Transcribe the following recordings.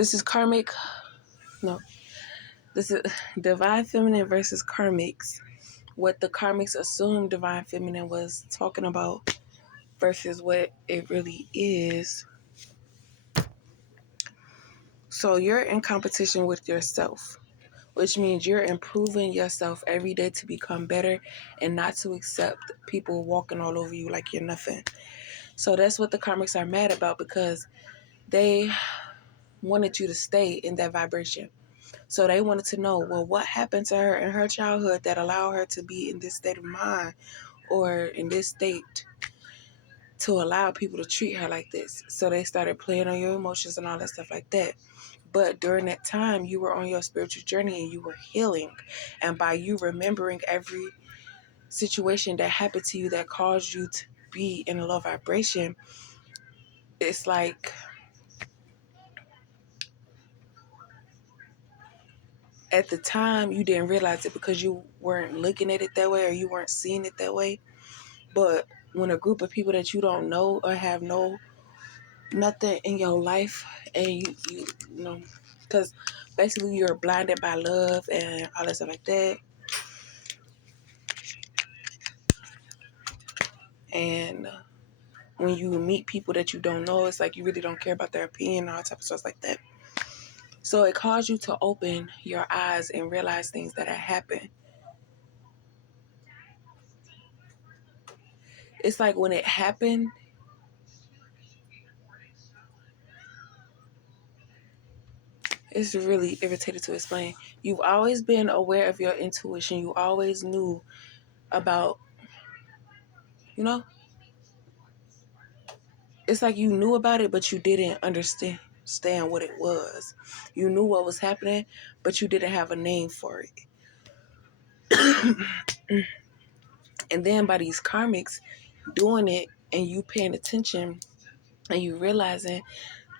This is karmic. No, this is divine feminine versus karmics. What the karmics assumed divine feminine was talking about versus what it really is. So you're in competition with yourself, which means you're improving yourself every day to become better and not to accept people walking all over you like you're nothing. So that's what the karmics are mad about, because they wanted you to stay in that vibration. So they wanted to know, well, what happened to her in her childhood that allowed her to be in this state of mind or in this state to allow people to treat her like this. So they started playing on your emotions and all that stuff like that. But during that time, you were on your spiritual journey and you were healing. And by you remembering every situation that happened to you that caused you to be in a low vibration, it's like at the time you didn't realize it because you weren't looking at it that way or you weren't seeing it that way. But when a group of people that you don't know or have nothing in your life, and you know, because basically you're blinded by love and all that stuff like that, and when you meet people that you don't know, it's like you really don't care about their opinion and all type of stuff like that. So it caused you to open your eyes and realize things that had happened. It's like when it happened, it's really irritating to explain. You've always been aware of your intuition. You always knew about, you know, it's like you knew about it, but you didn't understand what it was. You knew what was happening, but you didn't have a name for it. And then by these karmics doing it and you paying attention and you realizing,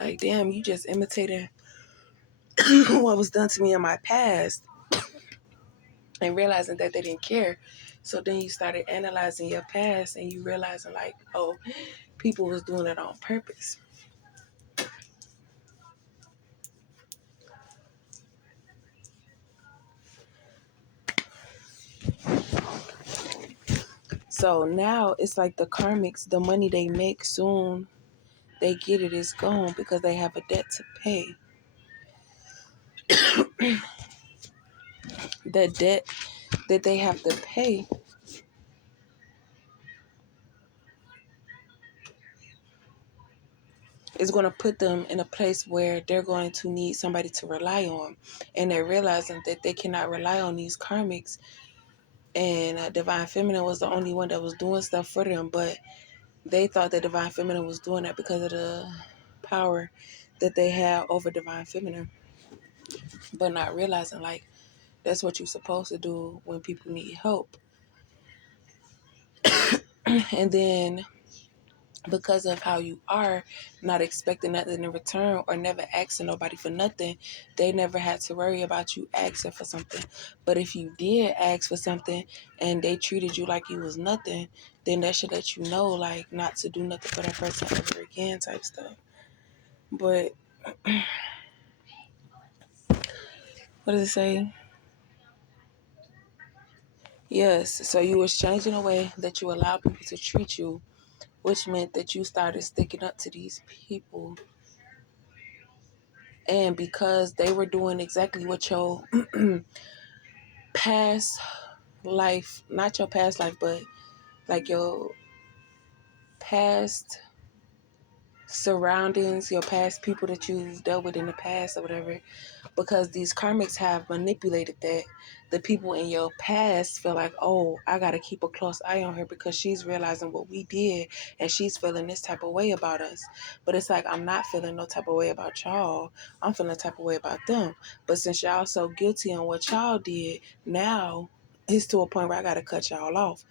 like, damn, you just imitated what was done to me in my past, and realizing that they didn't care. So then you started analyzing your past and you realizing, like, oh, people was doing it on purpose. So now it's like the karmics, the money they make, soon they get it is gone because they have a debt to pay. The debt that they have to pay is going to put them in a place where they're going to need somebody to rely on. And they're realizing that they cannot rely on these karmics. And Divine Feminine was the only one that was doing stuff for them. But they thought that Divine Feminine was doing that because of the power that they had over Divine Feminine. But not realizing, like, that's what you're supposed to do when people need help. And then because of how you are, not expecting nothing in return or never asking nobody for nothing, they never had to worry about you asking for something. But if you did ask for something and they treated you like you was nothing, then that should let you know, like, not to do nothing for that person ever again type stuff. But what does it say? Yes, so you was changing the way that you allow people to treat you, which meant that you started sticking up to these people. And because they were doing exactly what your past life, not your past life, but like your past surroundings, your past people that you've dealt with in the past or whatever, because these karmics have manipulated that, the people in your past feel like, oh, I got to keep a close eye on her because she's realizing what we did and she's feeling this type of way about us. But it's like, I'm not feeling no type of way about y'all. I'm feeling a type of way about them. But since y'all so guilty on what y'all did, now it's to a point where I got to cut y'all off.